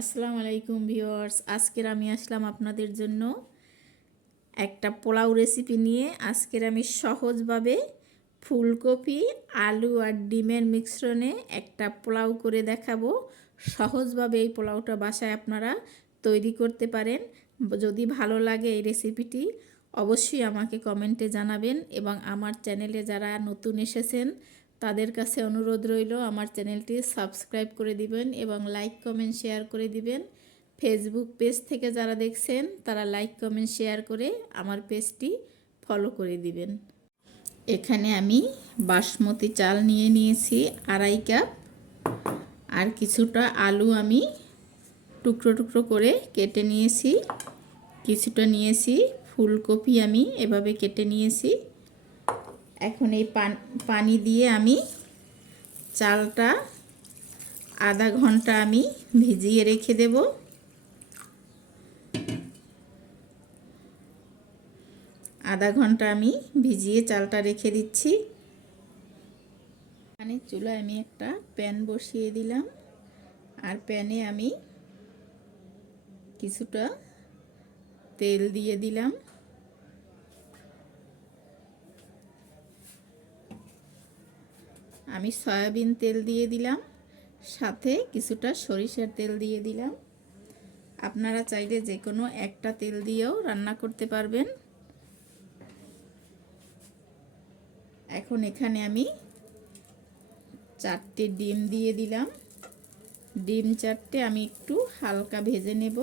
আসসালামু আলাইকুম ভিউয়ার্স। আজকের আমি আসলাম আপনাদের জন্য একটা পোলাও রেসিপি নিয়ে। আজকের আমি সহজভাবে ফুলকপি, আলু আর ডিমের মিশ্রণে একটা পোলাও করে দেখাবো। সহজভাবে এই পোলাওটা বাসায় আপনারা তৈরি করতে পারেন। যদি ভালো লাগে এই রেসিপিটি, অবশ্যই আমাকে কমেন্টে জানাবেন এবং আমার চ্যানেলে যারা নতুন এসেছেন তাদের কাছে অনুরোধ রইল, আমার চ্যানেলটি সাবস্ক্রাইব করে দিবেন এবং লাইক, কমেন্ট, শেয়ার করে দিবেন। ফেসবুক পেজ থেকে যারা দেখছেন, তারা লাইক, কমেন্ট, শেয়ার করে আমার পেজটি ফলো করে দিবেন। এখানে আমি বাসমতি চাল নিয়ে নিয়েছি, আড়াই কাপ। আর কিছুটা আলু আমি টুকরো টুকরো করে কেটে নিয়েছি। কিছুটা নিয়েছি, ফুলকপি আমি এভাবে কেটে নিয়েছি। এখন এই পানি দিয়ে আমি চালটা আধা ঘণ্টা আমি ভিজিয়ে রেখে দেব। আধা ঘণ্টা আমি ভিজিয়ে চালটা রেখে দিচ্ছি। এখানে চুলায় আমি একটা প্যান বসিয়ে দিলাম। আর প্যানে আমি কিছুটা তেল দিয়ে দিলাম। আমি সয়াবিন তেল দিয়ে দিলাম, সাথে কিছুটা সরিষার তেল দিয়ে দিলাম। আপনারা চাইলে যে কোনো একটা তেল দিয়েও রান্না করতে পারবেন। এখন এখানে আমি চারটে ডিম দিয়ে দিলাম। ডিম চারটে আমি একটু হালকা ভেজে নেব।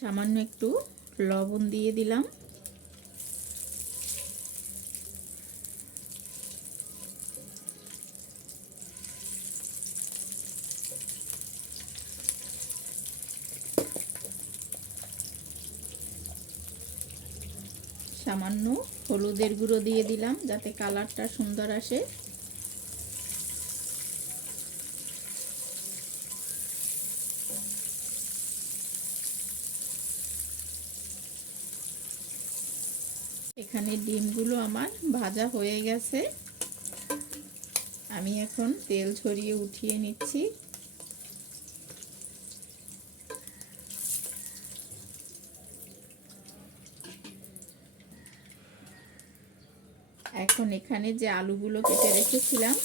সামান্য একটু লবণ দিয়ে দিলাম। সামান্য হলুদের গুঁড়ো দিয়ে দিলাম যাতে কালারটা সুন্দর আসে। এখানে ডিমগুলো আমার ভাজা হয়ে গেছে। আমি এখন তেল ছড়িয়ে উঠিয়ে নিচ্ছি। এখন এখানে যে আলুগুলো কেটে রেখেছিলাম,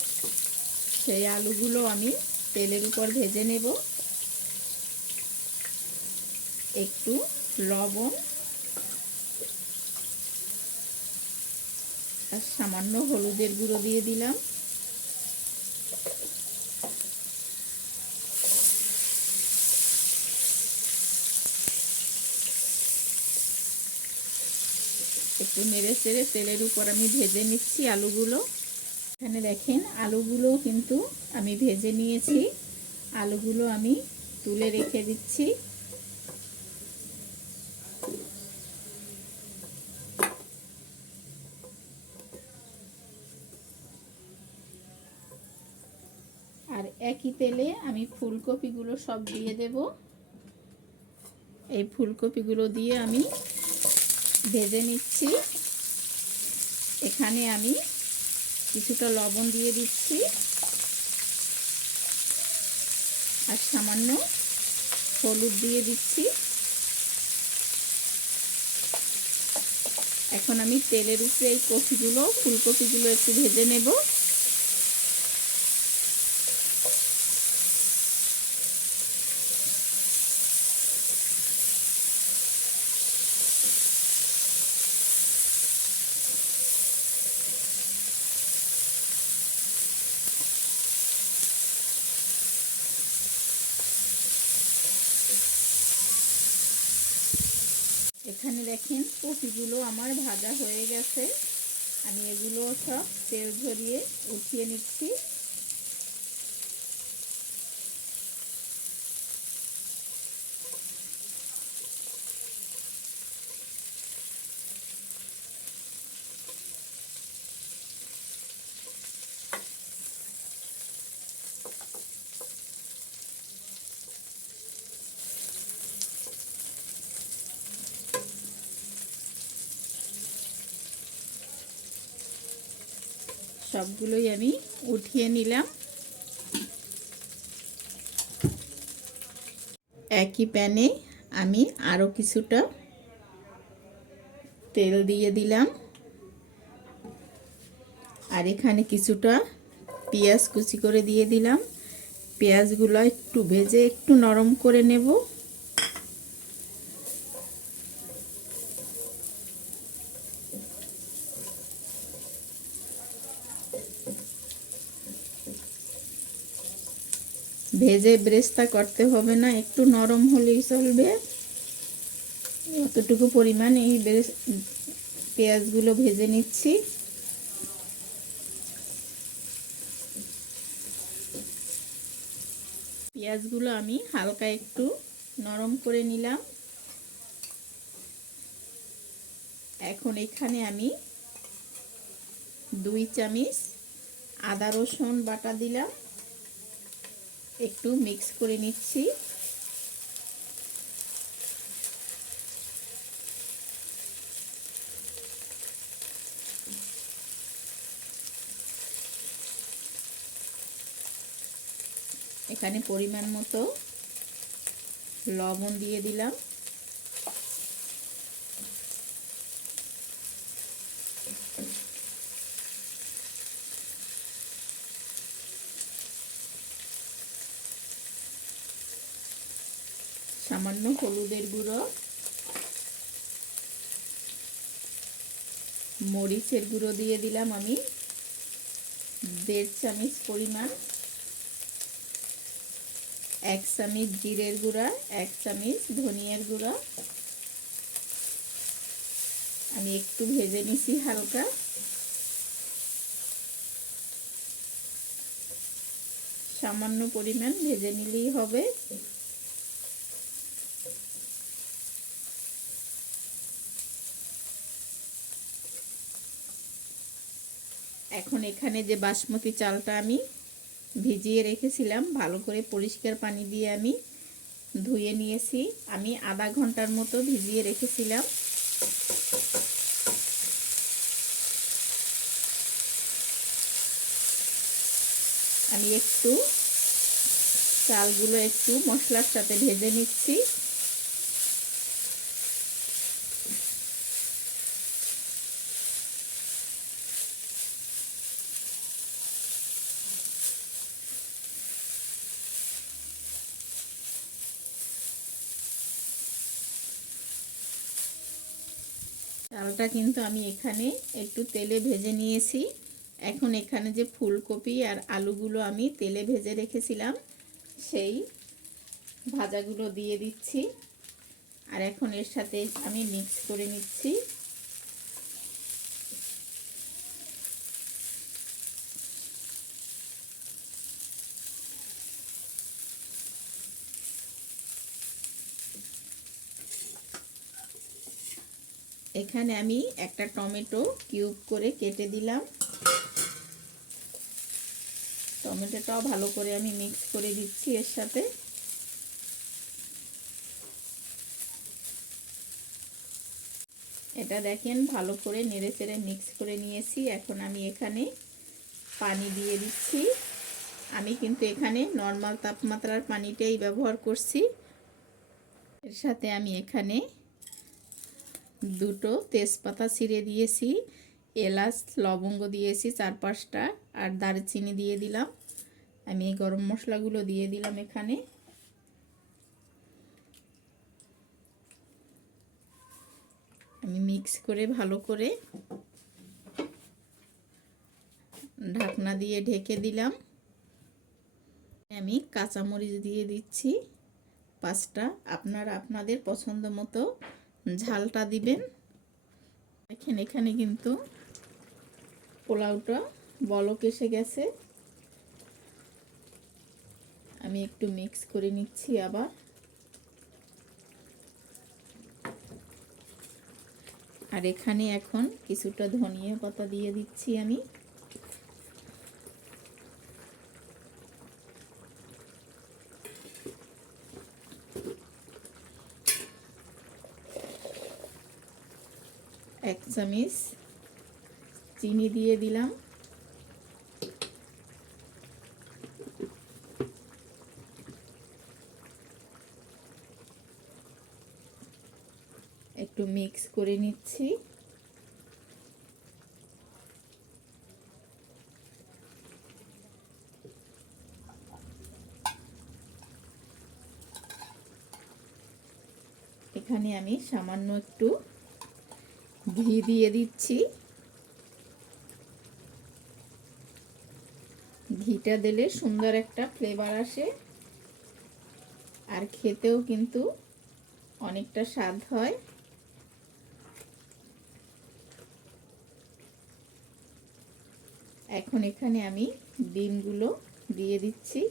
সেই আলুগুলো আমি তেলের উপর ভেজে নেব। একটু লবণ আর সামান্য হলুদের গুঁড়ো দিয়ে দিলাম। একটু নেড়ে চেড়ে তেলের উপর আমি ভেজে নিচ্ছি আলুগুলো। এখানে দেখেন আলুগুলো কিন্তু আমি ভেজে নিয়েছি। আলুগুলো আমি তুলে রেখে দিচ্ছি আর একই তেলে আমি ফুলকপিগুলো সব দিয়ে দেব। এই ফুলকপিগুলো দিয়ে আমি ভেজে নিচ্ছি। এখানে আমি কিছুটা লবণ দিয়ে দিচ্ছি। আর সামান্য হলুদ দিয়ে দিচ্ছি। এখন আমি তেলের উপরে এই কফিগুলো ফুলকপিগুলো একটু ভেজে নেব। এখানে দেখেন কপিগুলো আমার ভাজা হয়ে গেছে। আমি এগুলো সব তেল ঝরিয়ে উঠিয়ে নিচ্ছি। সবগুলোই আমি উঠিয়ে নিলাম। একই প্যানে আমি আরও কিছুটা তেল দিয়ে দিলাম। আর এখানে কিছুটা পেঁয়াজ কুচি করে দিয়ে দিলাম। পেঁয়াজগুলো একটু ভেজে একটু নরম করে নেব। ভেজে ব্রেস্তা করতে হবে না, একটু নরম হলেই চলবে। অতটুকু পরিমাণ এই পেঁয়াজগুলো ভেজে নিচ্ছি। পেঁয়াজগুলো আমি হালকা একটু নরম করে নিলাম। এখন এখানে আমি দুই চামচ আদা রসুন বাটা দিলাম। একটু মিক্স করে নিচ্ছি। এখানে পরিমাণ মতো লবণ দিয়ে দিলাম। সামান্য হলুদের গুঁড়ো, মরিচের গুঁড়ো দিয়ে দিলাম আমি, দেড় চামচ পরিমাণ, এক চামচ জিরের গুঁড়া, এক চামচ ধনিয়ার গুঁড়া। আমি একটু ভেজে নিছি হালকা। সামান্য পরিমাণ ভেজে নিলেই হবে। এখন এখানে যে বাসমতি চালটা আমি ভিজিয়ে রেখেছিলাম, ভালো করে পরিষ্কার পানি দিয়ে আমি ধুয়ে নিয়েছি। আমি আধা ঘণ্টার মতো ভিজিয়ে রেখেছিলাম। আমি একটু চালগুলো একটু মশলার সাথে ভেজে নিচ্ছি। চালটা কিন্তু আমি এখানে একটু তেলে ভেজে নিয়েছি। এখন এখানে যে ফুলকপি আর আলুগুলো আমি তেলে ভেজে রেখেছিলাম, সেই ভাজাগুলো দিয়ে দিচ্ছি। আর এখন এর সাথে আমি মিক্স করে নিচ্ছি। এখানে আমি একটা টমেটো কিউব করে কেটে দিলাম। টমেটোটাও ভালো করে আমি মিক্স করে দিচ্ছি এর সাথে। এটা দেখেন, ভালো করে নেড়ে চেড়ে মিক্স করে নিয়েছি। এখন আমি এখানে পানি দিয়ে দিচ্ছি। আমি কিন্তু এখানে নর্মাল তাপমাত্রার পানিটাই ব্যবহার করছি। এর সাথে আমি এখানে দুটো তেজপাতা ছিঁড়ে দিয়েছি, এলাচ, লবঙ্গ দিয়েছি চার পাঁচটা, আর দারচিনি দিয়ে দিলাম। আমি এই গরম মশলাগুলো দিয়ে দিলাম এখানে। আমি মিক্স করে ভালো করে ঢাকনা দিয়ে ঢেকে দিলাম। আমি কাঁচামরিচ দিয়ে দিচ্ছি, পাঁচটা। আপনারা আপনাদের পছন্দ মতো ঝালটা দিবেন। দেখেন, এখানে কিন্তু পোলাওটা বলক এসে গেছে। আমি একটু মিক্স করে নিচ্ছি আবার। আর এখানে এখন কিছুটা ধনিয়া পাতা দিয়ে দিচ্ছি আমি। চামিচ চিনি দিয়ে দিলাম। একটু মিক্স করে নিচ্ছি। এখানে আমি সামান্য একটু ঘি দিয়ে দিচ্ছি। ঘিটা দিলে সুন্দর একটা ফ্লেভার আসে। আর খেতেও কিন্তু অনেকটা স্বাদ হয়। এখন এখানে আমি ডিমগুলো দিয়ে দিচ্ছি।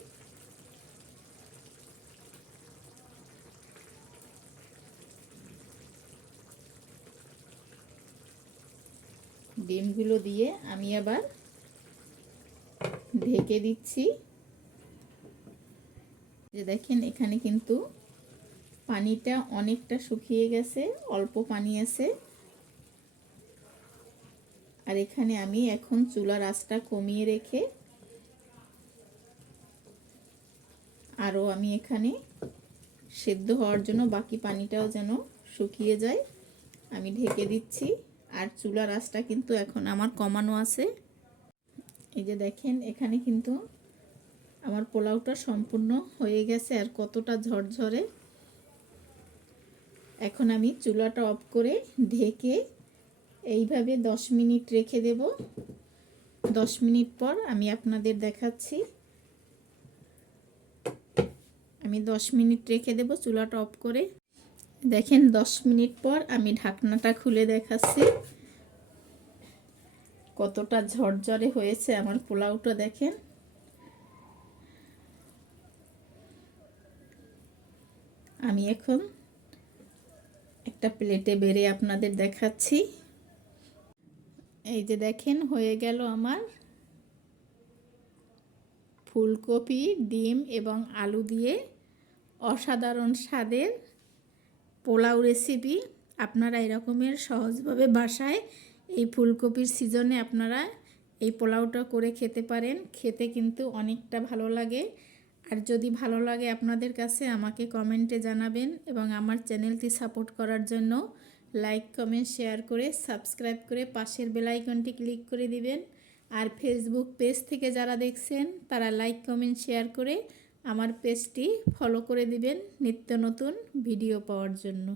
ডিমগুলো দিয়ে আমি আবার ঢেকে দিচ্ছি। যে দেখেন, এখানে কিন্তু পানিটা অনেকটা শুকিয়ে গেছে, অল্প পানি আছে। আর এখানে আমি এখন চুলার আঁচটা কমিয়ে রেখে আরও আমি এখানে সেদ্ধ হওয়ার জন্য বাকি পানিটাও যেন শুকিয়ে যায়, আমি ঢেকে দিচ্ছি। আর চুলার আঁচটা কিন্তু এখন আমার কমানো আছে। এই যে দেখেন, এখানে কিন্তু আমার পোলাওটা সম্পূর্ণ হয়ে গেছে আর কতটা ঝরঝরে। এখন আমি চুলাটা অফ করে ঢেকে এইভাবে দশ মিনিট রেখে দেব। দশ মিনিট পর আমি আপনাদের দেখাচ্ছি। আমি দশ মিনিট রেখে দেব চুলাটা অফ করে। দেখেন, দশ মিনিট পর আমি ঢাকনাটা খুলে দেখাচ্ছি। কতটা ঝরঝরে হয়েছে আমার পোলাওটা দেখেন। আমি এখন একটা প্লেটে বেড়ে আপনাদের দেখাচ্ছি। এই যে দেখেন, হয়ে গেল আমার ফুলকপি, ডিম এবং আলু দিয়ে অসাধারণ স্বাদের পোলাও রেসিপি আপনারা এরকমের সহজভাবে বাসায় এই ফুলকপির সিজনে আপনারা এই পোলাওটা করে খেতে পারেন। খেতে কিন্তু অনেকটা ভালো লাগে। আর যদি ভালো লাগে আপনাদের কাছে, আমাকে কমেন্টে জানাবেন এবং আমার চ্যানেলটি সাপোর্ট করার জন্য লাইক কমেন্ট শেয়ার করে সাবস্ক্রাইব করে পাশের বেলাইকনটি ক্লিক করে দিবেন। আর ফেসবুক পেজ থেকে যারা দেখছেন, তারা লাইক কমেন্ট শেয়ার করে আমার পেজটি ফলো করে দিবেন নিত্য নতুন ভিডিও পাওয়ার জন্য।